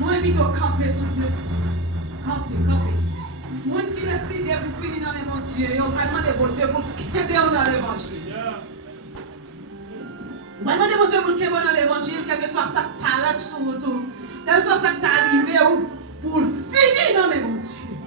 Moi, invite au camper sur le camper. Moi qui décide pour finir dans l'évangile, et on va demander bon Dieu pour qu'il dans l'évangile. On va demander bon Dieu pour qu'il dans l'évangile, quel que soit ça qui t'arrête sur le tour, quel que soit ça qui t'est arrivé, pour finir dans l'évangile.